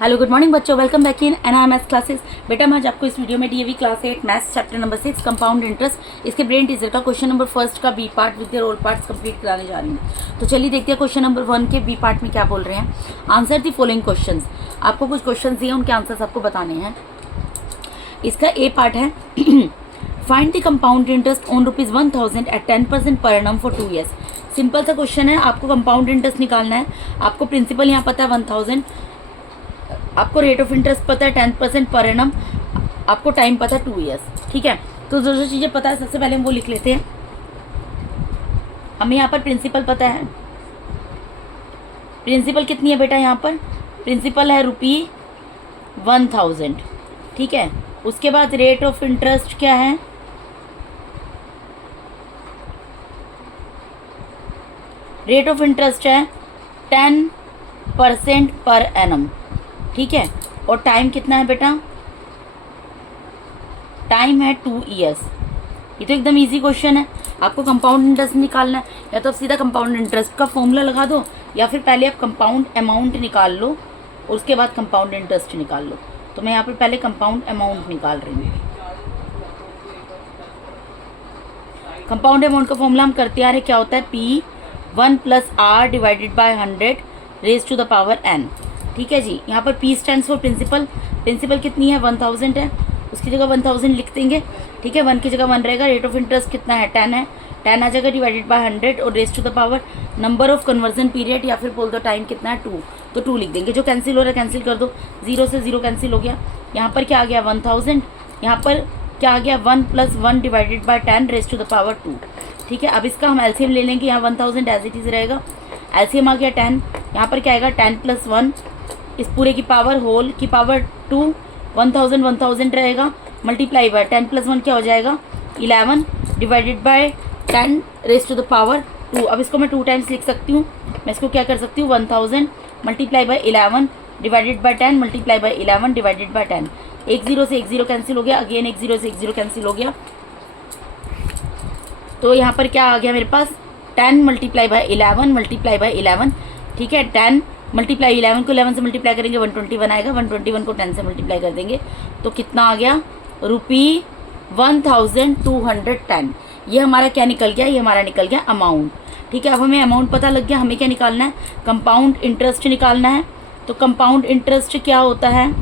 Hello good morning बच्चों, welcome back in NIMS classes. बेटा मैं आज आपको इस वीडियो में DAV class 8 maths chapter number 6 compound interest इसके ब्रेन टीजर का क्वेश्चन नंबर फर्स्ट का B part with their all parts complete कराने जा रही हूँ। तो चलिए देखते हैं क्वेश्चन नंबर 1 के बी पार्ट में क्या बोल रहे हैं। Answer the following question. आपको कुछ क्वेश्चन दिए, उनके आंसर्स आपको बताने हैं। इसका ए पार्ट है find the compound interest on ₹1000 at 10% per annum for 2 years. Simple सा क्वेश्चन है, आपको कंपाउंड इंटरेस्ट निकालना है। आपको प्रिंसिपल यहाँ पता है 1000, आपको रेट ऑफ इंटरेस्ट पता है 10% पर एनम, आपको टाइम पता है 2 ईयर्स। ठीक है, तो जो जो चीज़ें पता है सबसे पहले हम वो लिख लेते हैं। हमें यहाँ पर प्रिंसिपल पता है। प्रिंसिपल कितनी है बेटा? यहाँ पर प्रिंसिपल है ₹1000। ठीक है, उसके बाद रेट ऑफ इंटरेस्ट क्या है? रेट ऑफ इंटरेस्ट है 10% पर एनम। ठीक है, और टाइम कितना है बेटा? टाइम है 2 ईयर्स। ये तो एकदम इजी क्वेश्चन है। आपको कंपाउंड इंटरेस्ट निकालना है, या तो आप सीधा कंपाउंड इंटरेस्ट का फॉर्मूला लगा दो, या फिर पहले आप कंपाउंड अमाउंट निकाल लो और उसके बाद कंपाउंड इंटरेस्ट निकाल लो। तो मैं यहाँ पर पहले कंपाउंड अमाउंट निकाल रही हूँ। कंपाउंड अमाउंट का फॉर्मूला हम करते आ रहे, क्या होता है? P1 + R divided by 100 raise to the power n। ठीक है जी, यहाँ पर P stands for principal. Principal कितनी है? 1000 है, उसकी जगह 1000 लिख देंगे। ठीक है, 1 की जगह 1 रहेगा। रेट ऑफ इंटरेस्ट कितना है? 10 है, 10 आ जाएगा डिवाइडेड बाय 100 और raise to the power number of conversion period, या फिर बोल दो टाइम कितना है? 2। तो 2 लिख देंगे। जो कैंसिल हो रहा है कैंसिल कर दो, 0 से 0 कैंसिल हो गया। यहाँ पर क्या आ गया? 1000। यहाँ पर क्या आ गया? 1 + 1 divided by 10 raise to the power 2। ठीक है, अब इसका हम एलसीएम ले लेंगे। यहाँ 1000 एज इट इज रहेगा, एलसीएम आ गया 10। यहाँ पर क्या आएगा? 10 + 1 इस पूरे की पावर होल की पावर 2, 1000 रहेगा, मल्टीप्लाई बाय 10 + 1 क्या हो जाएगा? 11 divided by 10 raise to the power 2। अब इसको मैं 2 टाइम्स लिख सकती हूँ। मैं इसको क्या कर सकती हूँ? 1000 multiply by 11 divided by 10 multiply by 11 divided by 10। 1 0 से 1 0 कैंसिल हो गया, अगेन 1 0 से 1 0 कैंसिल हो गया। तो यहाँ पर क्या आ गया मेरे पास? 10 मल्टीप्लाई बाय 11 मल्टीप्लाई बाय 11। ठीक है, 10 मल्टीप्लाई 11 को 11 से मल्टीप्लाई करेंगे 121 आएगा। 121 को 10 से मल्टीप्लाई कर देंगे तो कितना आ गया? ₹1210। ये हमारा क्या निकल गया? ये हमारा निकल गया अमाउंट। ठीक है, अब हमें अमाउंट पता लग गया। हमें क्या निकालना है? कंपाउंड इंटरेस्ट निकालना है। तो कंपाउंड इंटरेस्ट क्या होता है?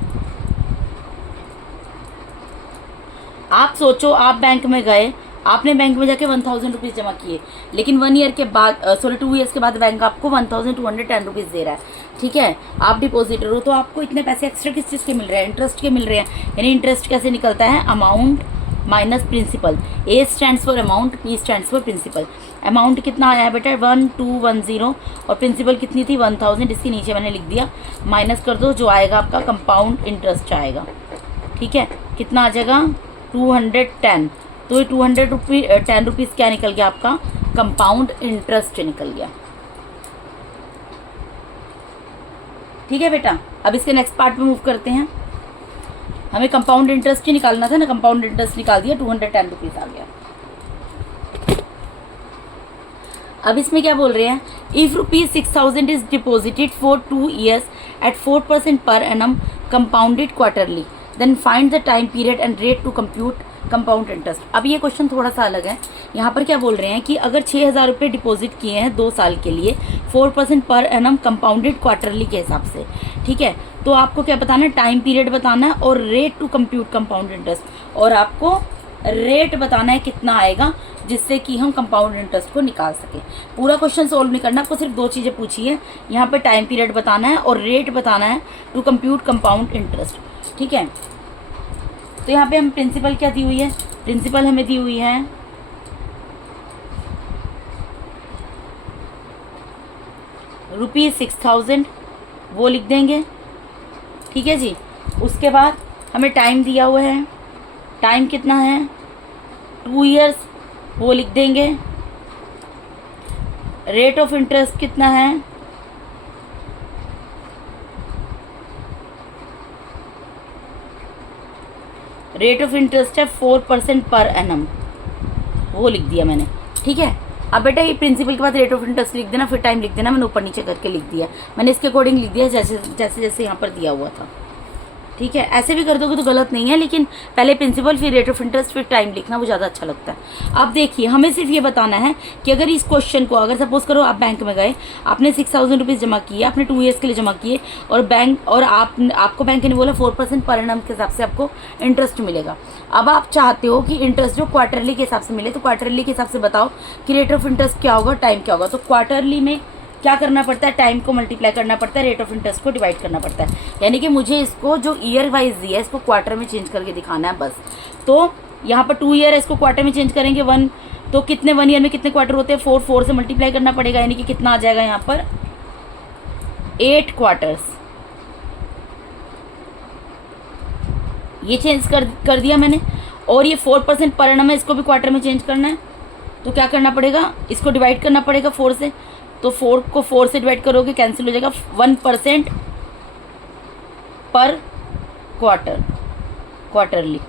आप सोचो, आप बैंक में गए, आपने बैंक में जाके 1000 रुपीज़ जमा किए, लेकिन 1 ईयर के बाद 2 ईयर्स के बाद बैंक आपको 1210 रुपीज़ दे रहा है। ठीक है, आप डिपॉजिटर हो, तो आपको इतने पैसे एक्स्ट्रा किस चीज़ के मिल रहे हैं? इंटरेस्ट के मिल रहे हैं। यानी इंटरेस्ट कैसे निकलता है? Amount minus principal. A stands for amount, P stands for principal. Amount कितना आया है बेटा? 1210 और प्रिंसिपल कितनी थी? 1000। इसके नीचे मैंने लिख दिया, माइनस कर दो, जो आएगा आपका कंपाउंड इंटरेस्ट आएगा। ठीक है, कितना आ जाएगा? 210। तो ये 210 रुपीज़ क्या निकल गया आपका? कंपाउंड इंटरेस्ट निकल गया। ठीक है बेटा, अब इसके नेक्स्ट पार्ट में मूव करते हैं। हमें कंपाउंड इंटरेस्ट ही निकालना था ना, कंपाउंड इंटरेस्ट निकाल दिया, 210 रुपीज़ आ गया। अब इसमें क्या बोल रहे हैं? If ₹6000 is deposited for 2 years at 4% per annum compounded quarterly, then find the time period and rate to compute compound interest. अब ये क्वेश्चन थोड़ा सा अलग है। यहाँ पर क्या बोल रहे हैं कि अगर 6000 रुपये डिपॉजिट किए हैं 2 साल के लिए, 4% पर एनम कंपाउंडेड क्वार्टरली के हिसाब से। ठीक है, तो आपको क्या बताना है? टाइम पीरियड बताना है और rate to compute compound interest, और आपको रेट बताना है कितना आएगा, जिससे कि हम कंपाउंड इंटरेस्ट को निकाल सके। पूरा क्वेश्चन सोल्व नहीं करना, आपको सिर्फ 2 चीज़ें पूछी है। यहाँ पर टाइम पीरियड बताना है और रेट बताना है टू कंप्यूट कंपाउंड इंटरेस्ट। ठीक है, तो यहाँ पे हम प्रिंसिपल क्या दी हुई है? प्रिंसिपल हमें दी हुई है ₹6000, वो लिख देंगे। ठीक है जी, उसके बाद हमें टाइम दिया हुआ है, टाइम कितना है? 2 ईयर्स, वो लिख देंगे। रेट ऑफ इंटरेस्ट कितना है? रेट ऑफ इंटरेस्ट है 4% पर एनम, वो लिख दिया मैंने। ठीक है, अब बेटा ये प्रिंसिपल के बाद रेट ऑफ इंटरेस्ट लिख देना, फिर टाइम लिख देना। मैंने ऊपर नीचे करके लिख दिया, मैंने इसके अकॉर्डिंग लिख दिया जैसे जैसे जैसे यहाँ पर दिया हुआ था। ठीक है, ऐसे भी कर दोगे तो गलत नहीं है, लेकिन पहले प्रिंसिपल फिर रेट ऑफ इंटरेस्ट फिर टाइम लिखना वो ज़्यादा अच्छा लगता है। अब देखिए हमें सिर्फ ये बताना है कि अगर इस क्वेश्चन को, अगर सपोज करो आप बैंक में गए, आपने 6000 रुपीज़ जमा किए, आपने 2 ईयर्स के लिए जमा किए, और आपको बैंक ने बोला 4% पर एनम के हिसाब से आपको इंटरेस्ट मिलेगा। अब आप चाहते हो कि इंटरेस्ट जो क्वार्टरली के हिसाब से मिले, तो क्वार्टरली के हिसाब से बताओ कि रेट ऑफ इंटरेस्ट क्या होगा, टाइम क्या होगा। तो क्वार्टरली में क्या करना पड़ता है, टाइम को मल्टीप्लाई करना पड़ता है, रेट ऑफ इंटरेस्ट को डिवाइड करना पड़ता है। यानी कि मुझे इसको जो ईयर वाइज दिया है इसको क्वार्टर में चेंज करके दिखाना है बस। तो यहाँ पर 2 ईयर है, इसको क्वार्टर में चेंज करेंगे 1, तो कितने 1 ईयर में कितने क्वार्टर होते हैं, 4 से मल्टीप्लाई करना पड़ेगा, यानी कि कितना आ जाएगा यहाँ पर 8 क्वार्टर्स। ये चेंज कर दिया मैंने। और ये 4% पर एनम है, इसको भी क्वार्टर में चेंज करना है, तो क्या करना पड़ेगा, इसको डिवाइड करना पड़ेगा 4 से। तो 4 को 4 से डिवाइड करोगे कैंसिल हो जाएगा, 1% पर क्वार्टरली।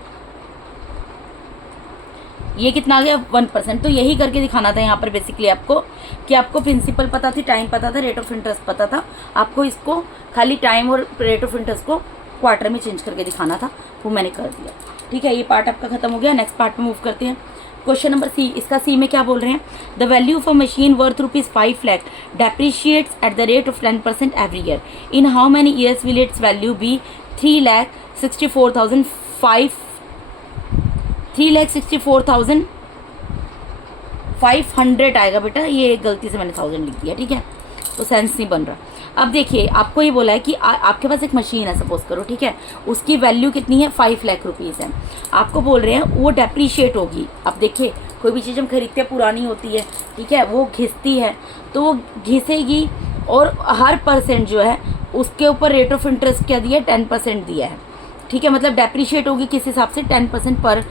ये कितना आ गया 1%। तो यही करके दिखाना था यहाँ पर बेसिकली आपको, कि आपको प्रिंसिपल पता थी, टाइम पता था, रेट ऑफ इंटरेस्ट पता था, आपको इसको खाली टाइम और रेट ऑफ इंटरेस्ट को क्वार्टर में चेंज करके दिखाना था, वो मैंने कर दिया। ठीक है, ये पार्ट आपका खत्म हो गया। नेक्स्ट पार्ट में मूव करते हैं। क्वेश्चन नंबर सी, इसका सी में क्या बोल रहे हैं, the value of a machine worth ₹5 lakh depreciates at the rate of 10% every year. In how many years will its value be 3,64,500 आएगा बेटा। ये गलती से मैंने 1000 लिख दिया, ठीक है, तो सेंस नहीं बन रहा। अब देखिए आपको ये बोला है कि आपके पास एक मशीन है सपोज करो, ठीक है, उसकी वैल्यू कितनी है 5 लाख रुपीज़ है। आपको बोल रहे हैं वो डेप्रीशिएट होगी। अब देखिए कोई भी चीज़ हम खरीदते हैं पुरानी होती है, ठीक है, वो घिसती है, तो वो घिसेगी, और हर परसेंट जो है उसके ऊपर रेट ऑफ इंटरेस्ट क्या दिया है, 10% दिया है। ठीक है, मतलब डेप्रीशिएट होगी किस हिसाब से, 10% पर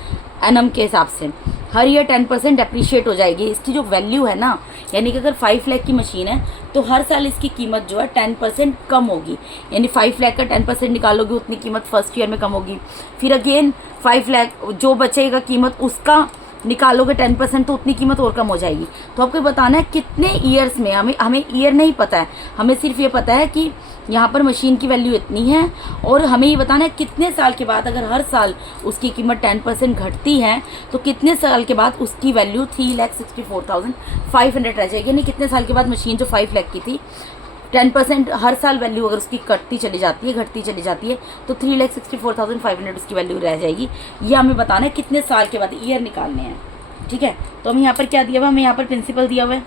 एनम के हिसाब से। हर ईयर 10% डेप्रीशिएट हो जाएगी। इसकी जो वैल्यू है ना, यानी कि अगर 5 लाख की मशीन है तो हर साल इसकी कीमत जो है 10% कम होगी। यानी 5 लाख का 10% निकालोगे उतनी कीमत फर्स्ट ईयर में कम होगी। फिर अगेन 5 लाख जो बचेगा कीमत उसका निकालोगे 10%, तो उतनी कीमत और कम हो जाएगी। तो आपको बताना है कितने ईयर्स में, हमें ईयर नहीं पता है, हमें सिर्फ ये पता है कि यहाँ पर मशीन की वैल्यू इतनी है, और हमें ये बताना है कितने साल के बाद, अगर हर साल उसकी कीमत 10% घटती है तो कितने साल के बाद उसकी वैल्यू 3,64,500 रह जाएगी। यानी कितने साल के बाद मशीन जो 5 लाख की थी, 10% हर साल वैल्यू अगर उसकी कटती चली जाती है, घटती चली जाती है, तो 3,64,500 उसकी वैल्यू रह जाएगी। ये हमें बताना है कितने साल के बाद, ईयर निकालने हैं। ठीक है, तो हम यहाँ पर क्या दिया हुआ है, हमें यहाँ पर प्रिंसिपल दिया हुआ है,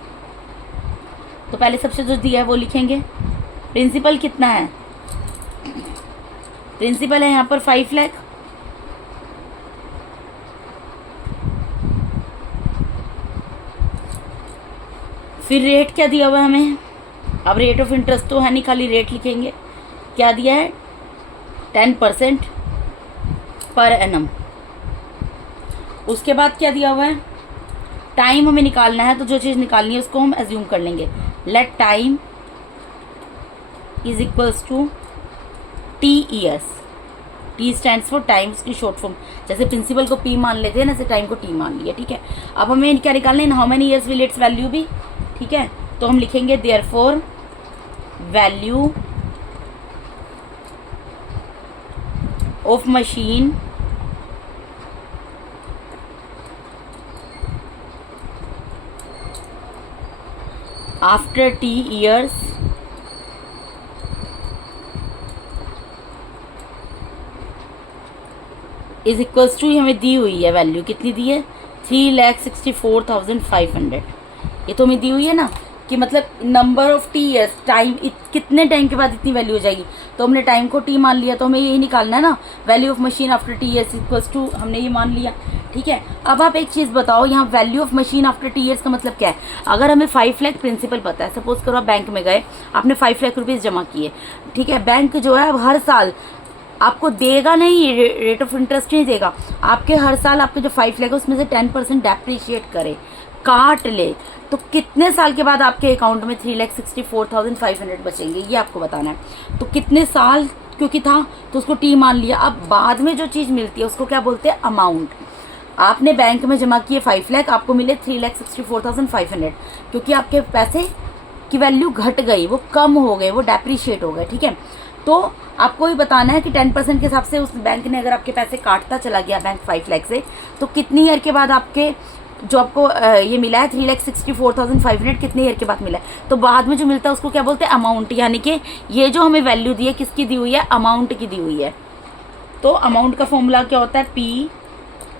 तो पहले सबसे जो दिया है वो लिखेंगे। प्रिंसिपल कितना है, प्रिंसिपल है यहाँ पर 5 लाख, फिर रेट क्या दिया हुआ है हमें, अब रेट ऑफ इंटरेस्ट तो है नहीं, खाली रेट लिखेंगे। क्या दिया है 10% पर एनम। उसके बाद क्या दिया हुआ है, टाइम हमें निकालना है, तो जो चीज़ निकालनी है उसको हम एज्यूम कर लेंगे। Let time is equals to T years. T stands for time, उसकी शॉर्ट फॉर्म, जैसे प्रिंसिपल को पी मान लेते हैं ना, ऐसे टाइम को टी मान लिया। ठीक है, अब हमें क्या निकालना है, how many years will its value भी। ठीक है, तो हम लिखेंगे therefore value of machine after T years is equals to, हमें दी हुई है वैल्यू, कितनी दी है 3,64,500। ये तो हमें दी हुई है ना, कि मतलब number of T years, time कितने टाइम के बाद इतनी वैल्यू हो जाएगी। तो हमने टाइम को टी मान लिया, तो हमें यही निकालना है ना, value of machine after T years equals to, हमने ये मान लिया। ठीक है, अब आप एक चीज़ बताओ, यहाँ value of machine after T years का मतलब क्या है। अगर हमें 5 लाख प्रिंसिपल पता है, सपोज करो आप बैंक में गए, आपने 5 लाख रुपीज़ जमा किए। ठीक है, बैंक जो है हर साल आपको देगा नहीं, रेट ऑफ इंटरेस्ट नहीं देगा, आपके हर साल आपके जो 5 लाख है उसमें से 10% डेप्रीशिएट करे, काट ले, तो कितने साल के बाद आपके अकाउंट में 3,64,500 बचेंगे, ये आपको बताना है। तो कितने साल क्योंकि था तो उसको टी मान लिया। अब बाद में जो चीज़ मिलती है उसको क्या बोलते हैं, अमाउंट। आपने बैंक में जमा किए 5 लाख, आपको मिले 3,64,500, क्योंकि आपके पैसे की वैल्यू घट गई, वो कम हो गए, वो डेप्रीशिएट हो गए। ठीक है, तो आपको ही बताना है कि 10% के हिसाब से उस बैंक ने अगर आपके पैसे काटता चला गया बैंक 5 लाख से, तो कितनी ईयर के बाद आपके जो आपको ये मिला है 3,64,500 कितने ईयर के बाद मिला है। तो बाद में जो मिलता है उसको क्या बोलते हैं, अमाउंट। यानी कि ये जो हमें वैल्यू दी है किसकी दी हुई है, अमाउंट की दी हुई है। तो अमाउंट का फॉर्मूला क्या होता है,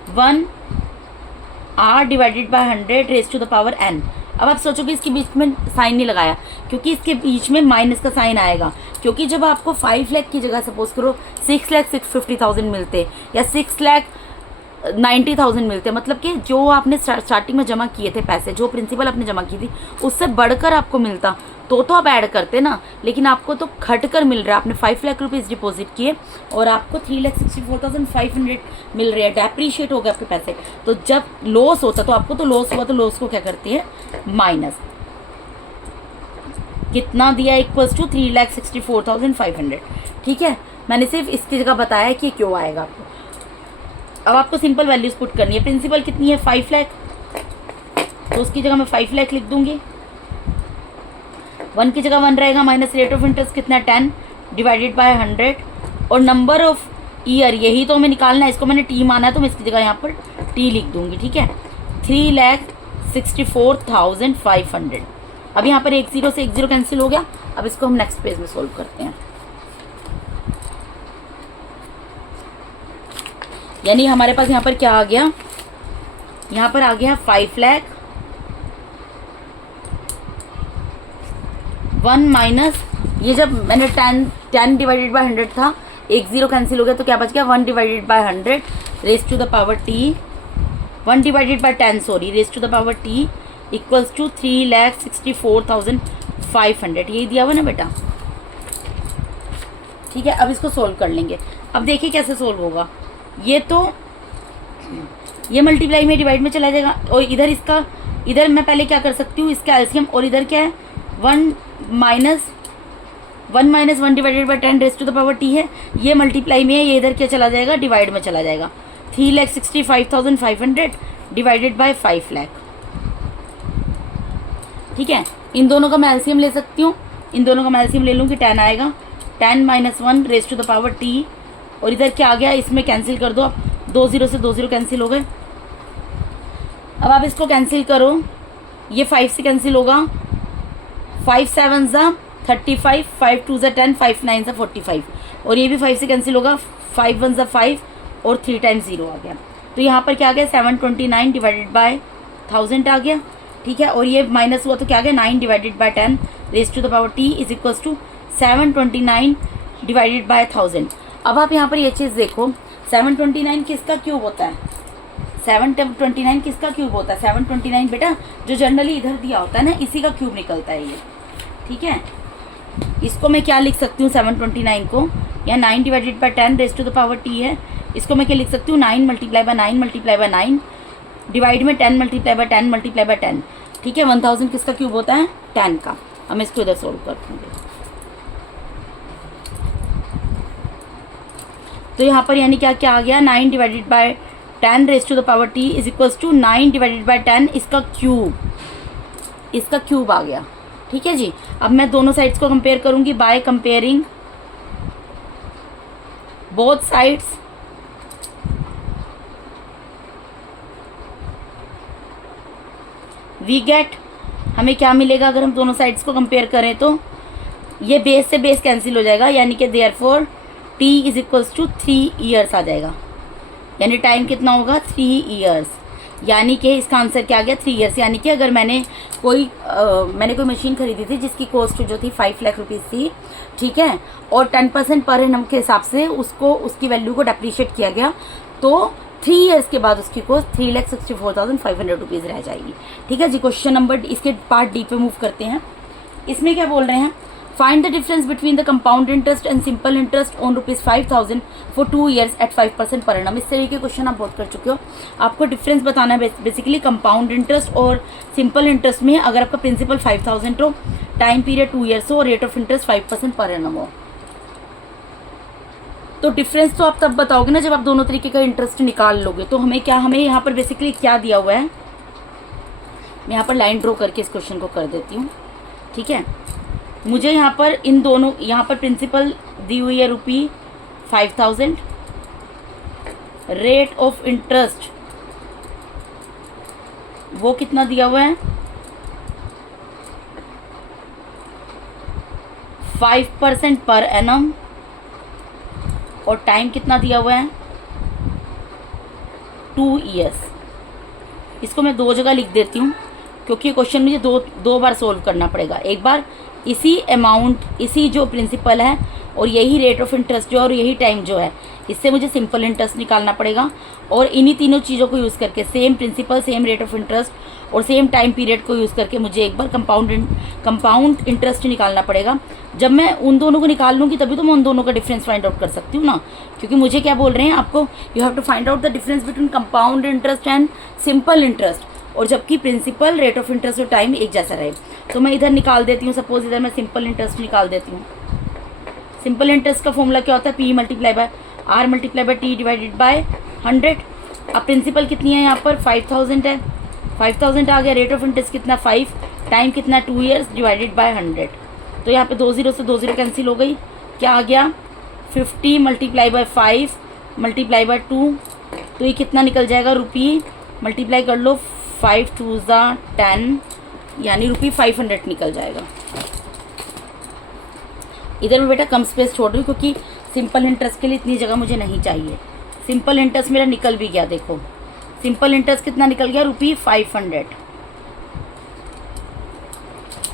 P1R divided by 100 raise to the power n। अब आप सोचोगे इसके बीच में साइन नहीं लगाया, क्योंकि इसके बीच में माइनस का साइन आएगा, क्योंकि जब आपको 5 लाख की जगह सपोज करो 6,50,000 मिलते या 6,90,000 मिलते, मतलब कि जो आपने स्टार्टिंग में जमा किए थे पैसे, जो प्रिंसिपल आपने जमा की थी उससे बढ़कर आपको मिलता तो आप ऐड करते ना, लेकिन आपको तो घट कर मिल रहा है। आपने 5 लाख रुपीज़ डिपॉजिट किए और आपको 3,64,500 मिल रहे हैं, डेप्रीशिएट हो गए आपके पैसे। तो जब लॉस होता तो आपको तो लॉस हुआ, तो लॉस को क्या करती है, माइनस। कितना दिया, इक्वल्स टू 3,64,500। ठीक है, मैंने सिर्फ इसकी जगह बताया कि क्यों आएगा आपको। अब आपको सिंपल वैल्यूज पुट करनी है। प्रिंसिपल कितनी है, 5 लाख, तो उसकी जगह मैं 5 लाख लिख दूंगी। 1 की जगह 1 रहेगा, माइनस रेट ऑफ इंटरेस्ट कितना, 10 डिवाइडेड बाय 100, और नंबर ऑफ ईयर यही तो हमें निकालना है, इसको मैंने टी माना है तो मैं इसकी जगह यहाँ पर टी लिख दूंगी। ठीक है, 3,64,500। अब यहाँ पर 10 से 10 कैंसिल हो गया। अब इसको हम नेक्स्ट पेज में सोल्व करते हैं। यानी हमारे पास यहाँ पर क्या आ गया, यहाँ पर आ गया 5 लाख 1 माइनस, ये जब मैंने 10 डिवाइडेड बाय 100 था, 10 कैंसिल हो गया तो क्या बच गया, 1 divided by 100 raise to the power T, 1 divided by 10 sorry raise to the power T equals to 3,64,500। यही दिया हुआ ना बेटा। ठीक है, अब इसको सोल्व कर लेंगे। अब देखिए कैसे सोल्व होगा। ये तो ये मल्टीप्लाई में डिवाइड में चला जाएगा, और इधर मैं पहले क्या कर सकती हूँ, इसका एलसीएम, और इधर क्या है 1 minus 1 divided by 10 raise to the power T है, ये मल्टीप्लाई में है, ये इधर क्या चला जाएगा, डिवाइड में चला जाएगा। 3,65,500 डिवाइडेड बाई 5 लाख। ठीक है, इन दोनों का मैं एलसीएम ले सकती हूँ, इन दोनों का मैं एलसीएम ले लूँगी, 10 आएगा, 10 minus 1 raise to the power T, और इधर क्या आ गया, इसमें कैंसिल कर दो आप, 2 0 से 2 0 कैंसिल हो गए। अब आप इसको कैंसिल करो, ये 5 से कैंसिल होगा, 5 7 ज़ा 35, 5 2 ज़ा 10, 5 9 ज़ा 45, और ये भी 5 से कैंसिल होगा, 5 1 ज़ा 5 और 3 टाइम्स 0 आ गया। तो यहाँ पर क्या आ गया, 729 डिवाइडेड बाय 1000 आ गया। ठीक है, और ये माइनस हुआ तो क्या आ गया, 9 divided by 10 raise to the power T is equals to 729 divided by 1000। अब आप यहाँ पर ये चीज़ देखो, 729 किसका क्यूब होता है, 729 किसका क्यूब होता है, 729 बेटा जो जनरली इधर दिया होता है ना, इसी का क्यूब निकलता है ये। ठीक है, इसको मैं क्या लिख सकती हूँ, 729 को, या 9 divided by 10 raise to the power T है, इसको मैं क्या लिख सकती हूँ, 9 multiply by 9 multiply by 9 divide में 10 मल्टीप्लाई बाय 10 मल्टीप्लाई बाय 10। ठीक है, 1000 किसका क्यूब होता है, 10 का। हम इसको इधर सोल्व कर देंगे। तो यहाँ पर यानी क्या क्या आ गया, 9 divided by 10 raise to the power T is equals to 9 divided by 10 इसका क्यूब आ गया। ठीक है जी, अब मैं दोनों साइड्स को कंपेयर करूंगी by comparing both sides. We get, हमें क्या मिलेगा अगर हम दोनों साइड्स को कंपेयर करें, तो ये बेस से बेस कैंसिल हो जाएगा, यानी कि therefore t is equals to 3 years आ जाएगा। यानी टाइम कितना होगा, 3 ईयर्स। यानी कि इसका आंसर क्या आ गया, 3 ईयर्स। यानी कि अगर मैंने कोई मशीन खरीदी थी जिसकी कॉस्ट जो थी 5 लाख रुपीज़ थी, ठीक है, और 10% पर एनम के हिसाब से उसकी वैल्यू को डेप्रीशिएट किया गया, तो 3 ईयर्स के बाद उसकी कॉस्ट 3,64,500 रुपीज़ रह जाएगी। ठीक है जी, क्वेश्चन नंबर इसके पार्ट डी पे मूव करते हैं। इसमें क्या बोल रहे हैं, find the difference between the compound interest and simple interest on ₹5,000 for 2 years at 5% per annum. इस तरीके के क्वेश्चन आप बहुत कर चुके हो। आपको डिफरेंस बताना है बेसिकली कंपाउंड इंटरेस्ट और सिंपल इंटरेस्ट में। अगर आपका प्रिंसिपल 5,000 हो, टाइम पीरियड 2 ईयर्स हो, और rate of interest 5% per annum हो। तो डिफरेंस तो आप तब बताओगे ना जब आप दोनों तरीके का इंटरेस्ट निकाल लोगे। तो हमें यहाँ पर बेसिकली क्या दिया हुआ है, मैं यहाँ पर लाइन ड्रॉ करके इस क्वेश्चन को कर देती हूँ। ठीक है, मुझे यहाँ पर इन दोनों, यहाँ पर प्रिंसिपल दी हुई है ₹5000, रेट ऑफ इंटरेस्ट वो कितना दिया हुआ है 5% पर एनम, और टाइम कितना दिया हुआ है 2 ईयर्स। इसको मैं 2 जगह लिख देती हूँ क्योंकि क्वेश्चन मुझे दो बार सोल्व करना पड़ेगा। एक बार इसी अमाउंट, इसी जो प्रिंसिपल है और यही रेट ऑफ इंटरेस्ट जो है और यही टाइम जो है, इससे मुझे सिंपल इंटरेस्ट निकालना पड़ेगा। और इन्हीं तीनों चीज़ों को यूज़ करके, same principal, same rate of interest और सेम टाइम पीरियड को यूज़ करके मुझे एक बार कंपाउंड इंटरेस्ट निकालना पड़ेगा। जब मैं उन दोनों को निकाल लूँगी तभी तो मैं उन दोनों का डिफरेंस फाइंड आउट कर सकती हूँ ना, क्योंकि मुझे क्या बोल रहे हैं आपको, you have to find out the difference between compound interest and simple interest, और जबकि प्रिंसिपल, रेट ऑफ इंटरेस्ट और टाइम एक जैसा रहे। तो मैं इधर निकाल देती हूँ, सपोज इधर मैं सिंपल इंटरेस्ट निकाल देती हूँ। सिंपल इंटरेस्ट का फॉर्मूला क्या होता है, P multiply by R multiply by T divided by 100। अब प्रिंसिपल कितनी है यहाँ पर 5000 है, 5000 आ गया। रेट ऑफ इंटरेस्ट कितना 5, टाइम कितना 2 ईयर्स डिवाइडेड बाय 100। तो यहाँ पे 2 0 से 2 0 कैंसिल हो गई, क्या आ गया 50 मल्टीप्लाई बाय 5 मल्टीप्लाई बाय 2। तो ये कितना निकल जाएगा, रुपी मल्टीप्लाई कर लो 5 2 10, यानी ₹500 निकल जाएगा। इधर मैं बेटा कम स्पेस छोड़ रही हूँ क्योंकि सिंपल इंटरेस्ट के लिए इतनी जगह मुझे नहीं चाहिए। सिंपल इंटरेस्ट मेरा निकल भी गया, देखो सिंपल इंटरेस्ट कितना निकल गया, ₹500।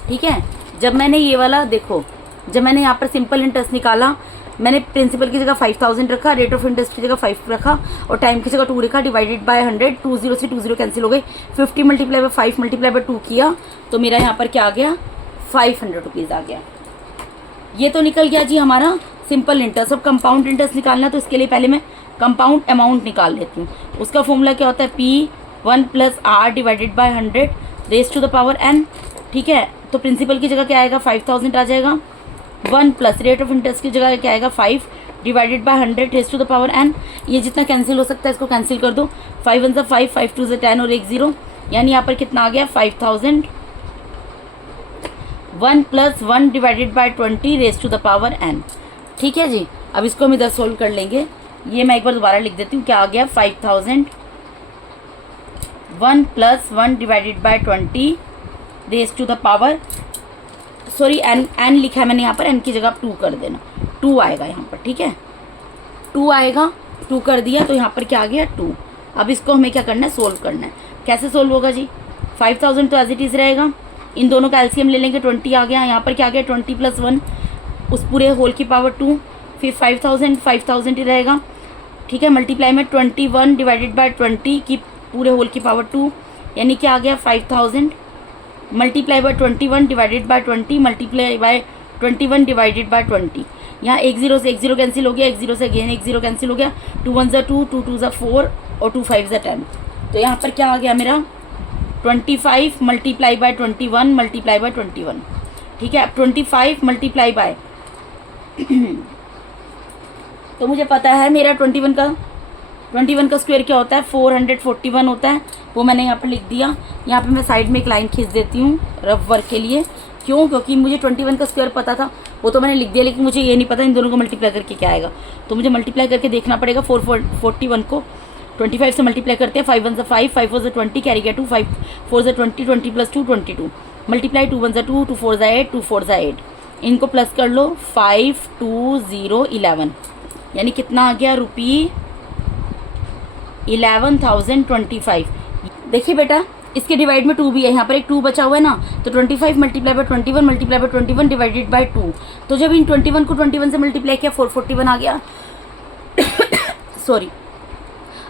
ठीक है, जब मैंने ये वाला देखो, जब मैंने यहाँ पर सिंपल इंटरेस्ट निकाला, मैंने प्रिंसिपल की जगह 5000 रखा, रेट ऑफ इंटरेस्ट की जगह 5 रखा और टाइम की जगह 2 रखा, डिवाइडेड बाय 100। 2 0 से 2 0 कैंसिल हो गई, 50 मल्टीप्लाई बाय 5 मल्टीप्लाई बाय 2 किया तो मेरा यहाँ पर क्या आ गया, ₹500 आ गया। ये तो निकल गया जी हमारा सिंपल इंटरेस्ट। अब कंपाउंड इंटरेस्ट निकालना है तो इसके लिए पहले मैं कंपाउंड अमाउंट निकाल लेती हूँ। उसका फॉर्मूला क्या होता है, P1 + R divided by 100 raise to the power n। ठीक है, तो प्रिंसिपल की जगह क्या आएगा 5000 आ जाएगा, 1 प्लस रेट ऑफ इंटरेस्ट की जगह क्या आएगा 5 divided by 100 raise to the power n। ये जितना कैंसिल हो सकता है इसको कैंसिल कर दो, 5 1 5, 5 2 10 और 1 0, यानी यहाँ पर कितना आ गया 5000। 1 + 1 divided by 20 raise to the power n। ठीक है जी, अब इसको हम इधर सोल्व कर लेंगे। ये मैं एक बार दोबारा लिख देती हूँ, क्या आ गया 5000, 1 + 1 divided by 20 raise to the power, sorry n लिखा है मैंने यहाँ पर, n की जगह आप 2 कर देना, 2 आएगा यहाँ पर। ठीक है, 2 आएगा, 2 कर दिया तो यहाँ पर क्या आ गया 2। अब इसको हमें क्या करना है, सोल्व करना है। कैसे सोल्व होगा जी, 5000 तो एज इट इज़ रहेगा, इन दोनों का एलसीएम ले लेंगे, 20 आ गया। यहाँ पर क्या आ गया 20 + 1 उस पूरे होल की पावर 2, फिर 5000 ही रहेगा। ठीक है, मल्टीप्लाई में 21 डिवाइडेड बाय 20 की पूरे होल की पावर 2, यानी क्या आ गया 5000 multiply by 21 divided by 20 multiply by 21 divided by 20। यहाँ 1 0 से 1 0 कैंसिल हो गया, 1 0 से अगेन 1 0 कैंसिल हो गया, 2 1 2, 2 2 4 और 2 5 10। तो यहाँ पर क्या आ गया मेरा 25 मल्टीप्लाई बाय 21 मल्टीप्लाई बाय 21। ठीक है, अब 25 मल्टीप्लाई बाय तो मुझे पता है मेरा 21 का स्क्वायर क्या होता है, 441 होता है, वो मैंने यहाँ पर लिख दिया। यहाँ पे मैं साइड में एक लाइन खींच देती हूँ रफ वर्क के लिए। क्यों, क्योंकि मुझे 21 का स्क्वायर पता था, वो तो मैंने लिख दिया, लेकिन मुझे ये नहीं पता इन दोनों को मल्टीप्लाई करके क्या आएगा। तो मुझे मल्टीप्लाई करके देखना पड़ेगा। 441 को 25 से मल्टीप्लाई करते हैं, 5 1 5, 5 4 20, कैरी गया 2, 5 4 20, 20 + 2 22, मल्टीप्लाई 2 1 2, 2 4 8, 2 4 8, इनको प्लस कर लो 5 2 0 11, यानी कितना आ गया ₹11,025। देखिए बेटा, इसके डिवाइड में 2 भी है, यहाँ पर एक 2 बचा हुआ है ना, तो 25 multiply by 21 multiply by 21 divided by 2। तो जब इन 21 को 21 से मल्टीप्लाई किया 441 आ गया सॉरी,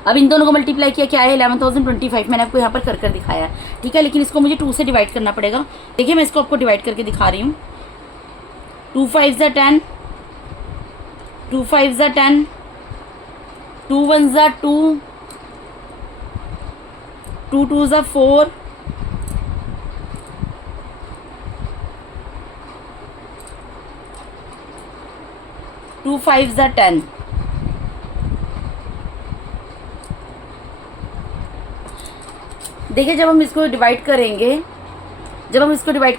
अब इन दोनों को मल्टीप्लाई किया, क्या है 11,025, मैंने आपको यहाँ पर कर दिखाया है। ठीक है, लेकिन इसको मुझे 2 से डिवाइड करना पड़ेगा। देखिए मैं इसको आपको डिवाइड करके दिखा रही हूँ। 2 5 10, 2 5 10, 2 1 2, 2 2 4, 2 5 10, देखिए जब हम इसको डिवाइड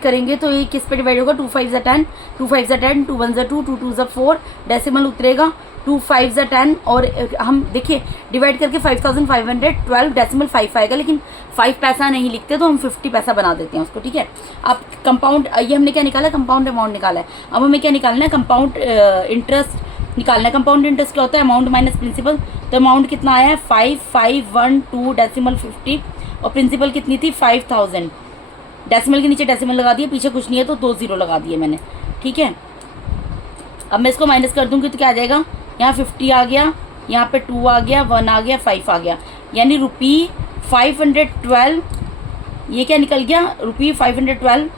करेंगे तो ये किस पे डिवाइड होगा, 2 5 ज़ा 10, 2 5 ज़ा 10, 2 1 ज़ा 2, 2 2 ज़ा 4, डेसिमल उतरेगा 2 5 ज़ा 10, और हम देखिए डिवाइड करके 5512 डेसिमल 5 आएगा, लेकिन 5 पैसा नहीं लिखते तो हम 50 पैसा बना देते हैं उसको, ठीक है। अब कंपाउंड, ये हमने क्या निकाला, कंपाउंड अमाउंट निकाला है। अब हमें क्या निकालना है, कंपाउंड इंटरेस्ट निकालना है। कंपाउंड इंटरेस्ट क्या होता है, अमाउंट माइनस प्रिंसिपल। तो अमाउंट कितना आया है 5512 डेसिमल 50, और प्रिंसिपल कितनी थी 5000। डेसिमल के नीचे डेसिमल लगा दिए, पीछे कुछ नहीं है तो 2 0 लगा दिए मैंने, ठीक है। अब मैं इसको माइनस कर दूंगी तो क्या आ जाएगा, यहाँ 50 आ गया, यहाँ पे 2 आ गया, 1 आ गया, 5 आ गया, यानी ₹512, ये क्या निकल गया, ₹512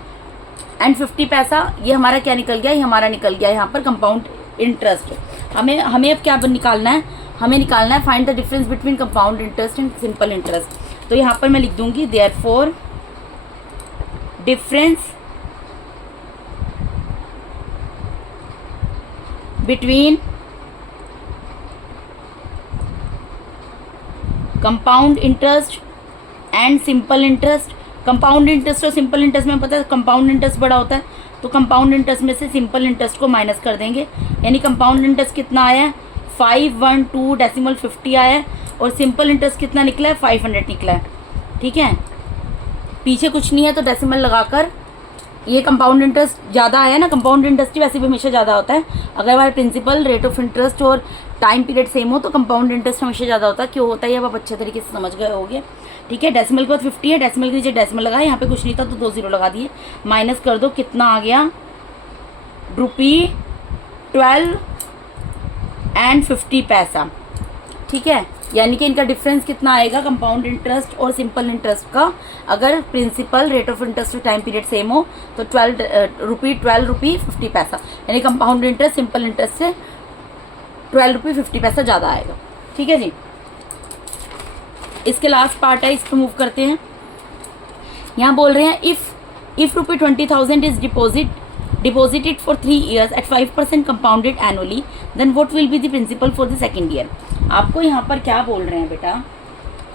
एंड 50 पैसा, ये हमारा क्या निकल गया, ये हमारा निकल गया यहाँ पर कंपाउंड इंटरेस्ट। हमें अब क्या निकालना है, हमें निकालना है find the difference between compound interest and simple interest. तो यहाँ पर मैं लिख दूंगी therefore difference between compound interest and simple interest. Compound interest और सिंपल इंटरेस्ट में पता है कंपाउंड इंटरेस्ट बड़ा होता है, तो कंपाउंड इंटरेस्ट में से सिंपल इंटरेस्ट को माइनस कर देंगे, यानी कंपाउंड इंटरेस्ट कितना आया है 512 डेसिमल 50 आया है, और सिंपल इंटरेस्ट कितना निकला है 500 निकला है, ठीक है। पीछे कुछ नहीं है तो डेसिमल लगाकर, ये कंपाउंड इंटरेस्ट ज़्यादा आया ना, कंपाउंड इंटरेस्ट वैसे भी हमेशा ज़्यादा होता है। अगर हमारे प्रिंसिपल, रेट ऑफ इंटरेस्ट और टाइम पीरियड सेम हो तो कंपाउंड इंटरेस्ट हमेशा ज़्यादा होता है। क्यों होता है ये अब आप अच्छे तरीके से समझ गए होंगे, ठीक है। डेसिमल के बाद 50 है, डेसिमल के नीचे डेसिमल लगाए, यहाँ पे कुछ नहीं था तो 2 0 लगा दिए, माइनस कर दो, कितना आ गया ₹12 एंड 50 पैसा, ठीक है। यानी कि इनका डिफरेंस कितना आएगा कंपाउंड इंटरेस्ट और सिंपल इंटरेस्ट का, अगर प्रिंसिपल, रेट ऑफ इंटरेस्ट और टाइम पीरियड सेम हो तो ₹12.50 पैसा, यानी कंपाउंड इंटरेस्ट सिंपल इंटरेस्ट से ₹12.50 पैसा ज़्यादा आएगा, ठीक है जी। इसके लास्ट पार्ट है, इसको मूव करते हैं। यहाँ बोल रहे हैं if ₹20,000 is deposited for 3 years at 5% compounded annually, then what will be the principal for the second year। आपको यहाँ पर क्या बोल रहे हैं बेटा,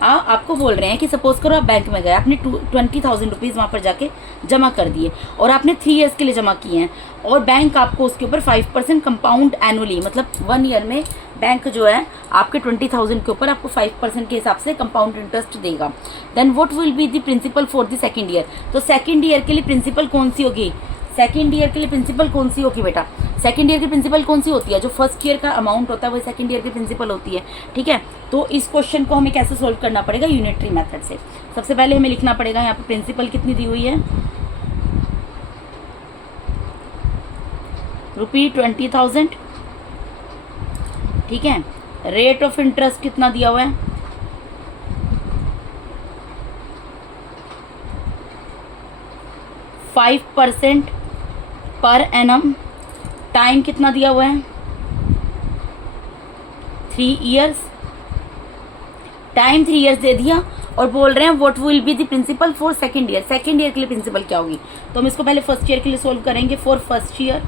आपको बोल रहे हैं कि सपोज करो आप बैंक में गए, आपने 20,000 रुपीज़ वहाँ पर जाके जमा कर दिए और आपने 3 इयर्स के लिए जमा किए हैं, और बैंक आपको उसके ऊपर 5% कंपाउंड एनुअली, मतलब 1 ईयर में बैंक जो है आपके 20,000 के ऊपर आपको 5% के हिसाब से कंपाउंड इंटरेस्ट देगा। Then what will be the principal for the second year. तो सेकेंड ईयर के लिए प्रिंसिपल कौन सी होगी, सेकेंड ईयर के लिए प्रिंसिपल कौन सी होगी बेटा, सेकेंड ईयर की प्रिंसिपल कौन सी होती है, जो फर्स्ट ईयर का अमाउंट होता है वही सेकेंड ईयर की प्रिंसिपल होती है, ठीक है। तो इस क्वेश्चन को हमें कैसे सोल्व करना पड़ेगा, यूनिटरी मेथड से। सबसे पहले हमें लिखना पड़ेगा यहाँ पे प्रिंसिपल कितनी दी हुई है, ₹20,000, ठीक है। रेट ऑफ इंटरेस्ट कितना दिया हुआ है, 5% पर एनम। टाइम कितना दिया हुआ है 3 इयर्स, टाइम 3 इयर्स दे दिया, और बोल रहे हैं what will be the principal for second year. Second year के लिए प्रिंसिपल क्या होगी, तो हम इसको पहले फर्स्ट ईयर के लिए सोल्व करेंगे। For first year,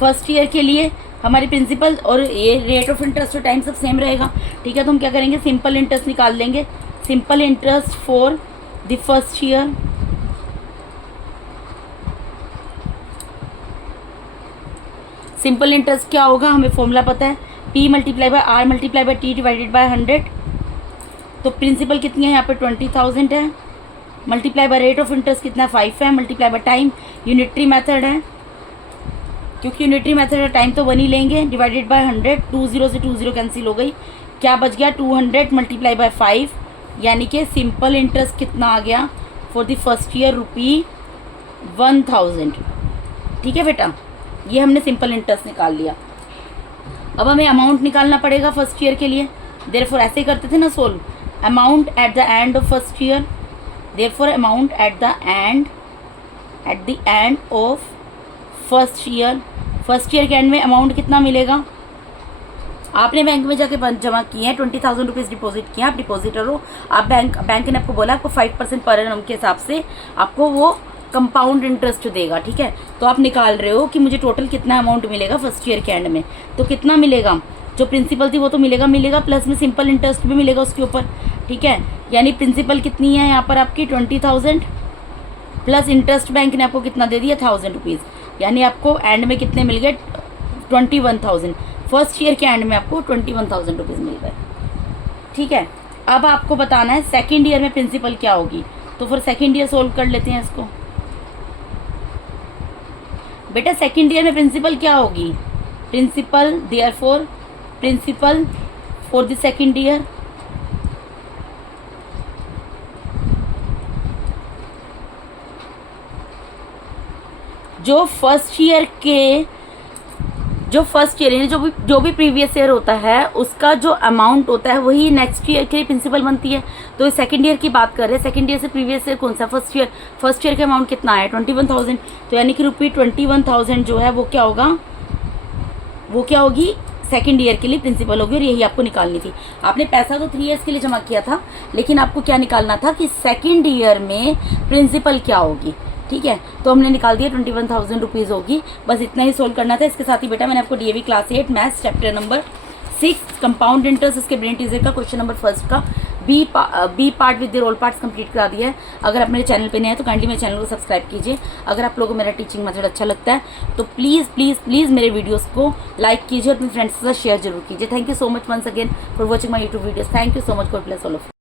first year के लिए हमारी प्रिंसिपल और ये रेट ऑफ इंटरेस्ट और टाइम सब सेम रहेगा, ठीक है। तो हम क्या करेंगे, सिंपल इंटरेस्ट निकाल लेंगे, simple interest for the first year, simple interest क्या होगा हमें फॉर्मूला पता है, P multiply by R multiply by T divided by 100। तो प्रिंसिपल कितनी है यहाँ पे 20,000 है, multiply by rate of interest कितना 5 है, multiply by time, unitary method है, क्योंकि यूनिटरी मेथड है टाइम तो 1 ही लेंगे, डिवाइडेड बाय 100, 20 से 20 कैंसिल हो गई, क्या बच गया 200 मल्टीप्लाई बाय 5, यानी कि सिंपल इंटरेस्ट कितना आ गया फॉर द फर्स्ट ईयर ₹1,000, ठीक है बेटा। ये हमने सिंपल इंटरेस्ट निकाल लिया। अब हमें अमाउंट निकालना पड़ेगा फर्स्ट ईयर के लिए, देयरफॉर ऐसे ही करते थे ना solve, amount at the end of first year, therefore amount at the end of first year. First year के एंड में अमाउंट कितना मिलेगा, आपने बैंक में जाके जमा किए हैं 20,000 रुपीज़ डिपॉजिट किए, आप डिपॉजिटर हो, आप बैंक ने आपको बोला आपको 5% पर एनम के हिसाब से आपको वो कंपाउंड इंटरेस्ट देगा, ठीक है। तो आप निकाल रहे हो कि मुझे टोटल कितना अमाउंट मिलेगा फर्स्ट ईयर के एंड में, तो कितना मिलेगा जो प्रिंसिपल थी वो तो मिलेगा, प्लस में सिंपल इंटरेस्ट भी मिलेगा उसके ऊपर, ठीक है। यानी प्रिंसिपल कितनी है यहाँ पर आपकी 20,000 प्लस इंटरेस्ट बैंक ने आपको कितना दे दिया 1,000 रुपीज़, यानी आपको एंड में कितने मिल गए 21,000। फर्स्ट ईयर के एंड में आपको 21,000 रुपीज़ मिल गए, ठीक है। अब आपको बताना है सेकेंड ईयर में प्रिंसिपल क्या होगी, तो फिर सेकेंड ईयर सोल्व कर लेते हैं इसको। बेटा सेकेंड ईयर में प्रिंसिपल क्या होगी, principal therefore principal for the second year जो फर्स्ट ईयर यानी जो भी प्रीवियस ईयर होता है उसका जो अमाउंट होता है वही नेक्स्ट ईयर के लिए प्रिंसिपल बनती है। तो सेकंड ईयर की बात कर रहे हैं, सेकंड ईयर से प्रीवियस ईयर कौन सा, फर्स्ट ईयर का अमाउंट कितना है 21,000, तो यानी कि रुपये 21,000 जो है वो क्या होगी सेकंड ईयर के लिए प्रिंसिपल होगी, और यही आपको निकालनी थी। आपने पैसा तो 3 ईयर्स के लिए जमा किया था, लेकिन आपको क्या निकालना था कि सेकंड ईयर में प्रिंसिपल क्या होगी, ठीक है। तो हमने निकाल दिया 21,000 रुपीज़ होगी, बस इतना ही सोल्व करना था। इसके साथ ही बेटा मैंने आपको DAV class 8 maths chapter number 6 compound interest इसके ब्रेन टीजर का क्वेश्चन नंबर फर्स्ट का B part with all parts complete करा दिया है। अगर आप मेरे चैनल पे नए हैं तो काइंडली मेरे चैनल को सब्सक्राइब कीजिए। अगर आप लोगों को मेरा टीचिंग मेथड अच्छा लगता है तो प्लीज़ मेरे वीडियोस को लाइक कीजिए और अपने फ्रेंड्स के साथ शेयर जरूर कीजिए। Thank you so much once again for watching my YouTube videos. Thank you so much, God bless all of you.